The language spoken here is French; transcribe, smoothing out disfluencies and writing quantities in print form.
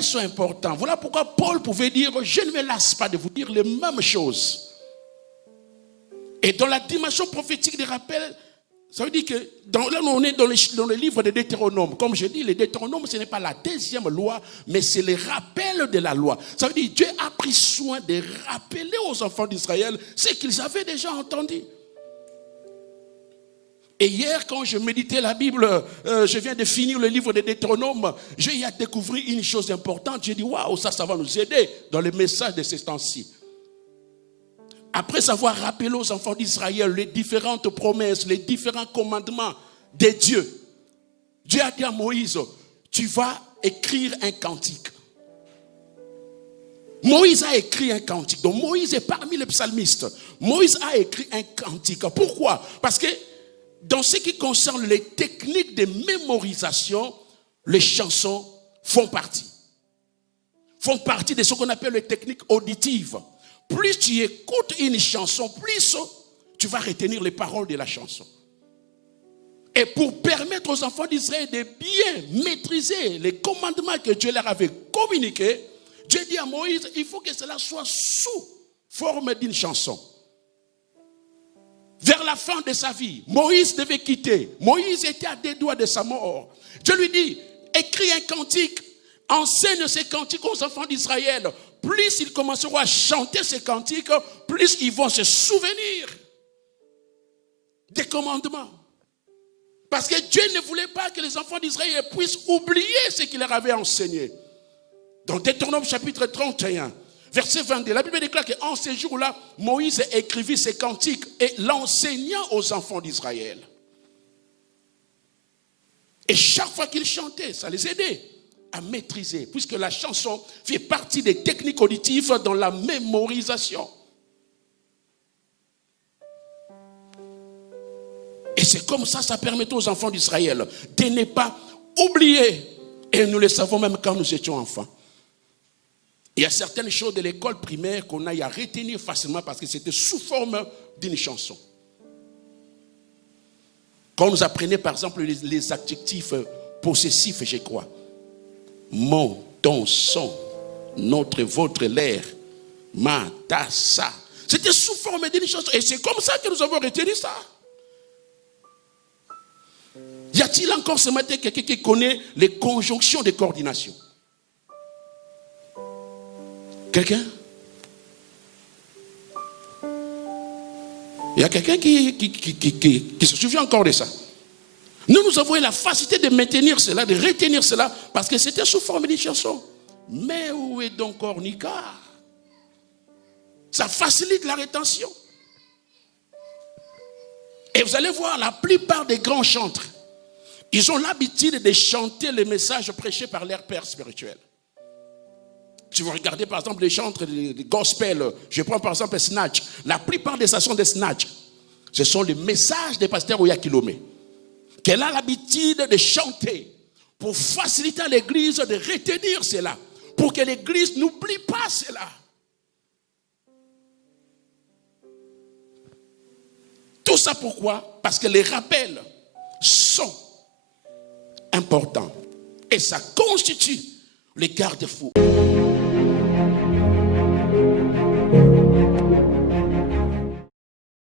rappels sont importants. Voilà pourquoi Paul pouvait dire, je ne me lasse pas de vous dire les mêmes choses. Et dans la dimension prophétique des rappels, ça veut dire que là, on est dans le livre de Deutéronome. Comme je dis, le Deutéronome, ce n'est pas la deuxième loi, mais c'est le rappel de la loi. Ça veut dire que Dieu a pris soin de rappeler aux enfants d'Israël ce qu'ils avaient déjà entendu. Et hier, quand je méditais la Bible, je viens de finir le livre de Deutéronome, j'ai y découvert une chose importante. J'ai dit, waouh, ça va nous aider dans le message de ces temps-ci. Après avoir rappelé aux enfants d'Israël les différentes promesses, les différents commandements de Dieu, Dieu a dit à Moïse, tu vas écrire un cantique. Moïse a écrit un cantique. Donc Moïse est parmi les psalmistes. Moïse a écrit un cantique. Pourquoi? Parce que dans ce qui concerne les techniques de mémorisation, les chansons font partie de ce qu'on appelle les techniques auditives. Plus tu écoutes une chanson, plus tu vas retenir les paroles de la chanson. Et pour permettre aux enfants d'Israël de bien maîtriser les commandements que Dieu leur avait communiqués, Dieu dit à Moïse, il faut que cela soit sous forme d'une chanson. Vers la fin de sa vie, Moïse devait quitter. Moïse était à 2 doigts de sa mort. Dieu lui dit, écris un cantique, enseigne ces cantiques aux enfants d'Israël. Plus ils commenceront à chanter ces cantiques, plus ils vont se souvenir des commandements. Parce que Dieu ne voulait pas que les enfants d'Israël puissent oublier ce qu'il leur avait enseigné. Dans Deutéronome chapitre 31, verset 22, la Bible déclare qu'en ces jours-là, Moïse écrivit ses cantiques et l'enseignant aux enfants d'Israël. Et chaque fois qu'ils chantaient, ça les aidait à maîtriser, puisque la chanson fait partie des techniques auditives dans la mémorisation. Et c'est comme ça permet aux enfants d'Israël de ne pas oublier. Et nous le savons même quand nous étions enfants. Il y a certaines choses de l'école primaire qu'on a à retenir facilement parce que c'était sous forme d'une chanson. Quand on nous apprenait par exemple les adjectifs possessifs, je crois. Mon, ton, son, notre, votre, l'air, ma, ta, sa. C'était sous forme d'une chanson. Et c'est comme ça que nous avons retenu ça. Y a-t-il encore ce matin quelqu'un qui connaît les conjonctions de coordination? Quelqu'un? Il y a quelqu'un qui se souvient encore de ça. Nous avons eu la facilité de maintenir cela, de retenir cela, parce que c'était sous forme d'une chanson. Mais où est donc Ornica? Ça facilite la rétention. Et vous allez voir, la plupart des grands chantres, ils ont l'habitude de chanter les messages prêchés par leur père spirituel. Si vous regardez par exemple les chantres de gospel, je prends par exemple Snatch. La plupart des stations de Snatch, ce sont les messages des pasteurs Oya Kilomé, qu'elle a l'habitude de chanter pour faciliter à l'église de retenir cela, pour que l'église n'oublie pas cela. Tout ça pourquoi? Parce que les rappels sont importants et ça constitue les garde-fous.